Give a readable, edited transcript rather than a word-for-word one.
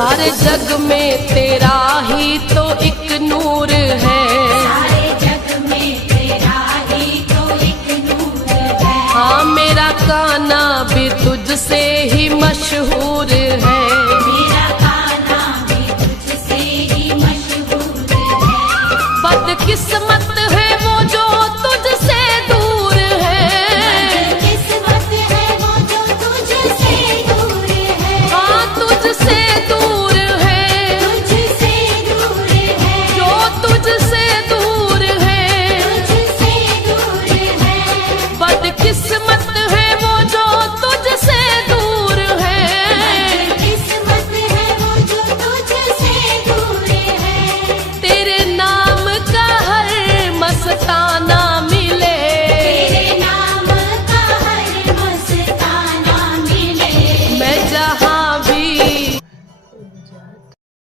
सारे जग में तेरा ही तो एक नूर है, सारे जग में तेरा ही तो एक नूर है। हाँ मेरा कान्हा भी तुझसे ही मशहूर है,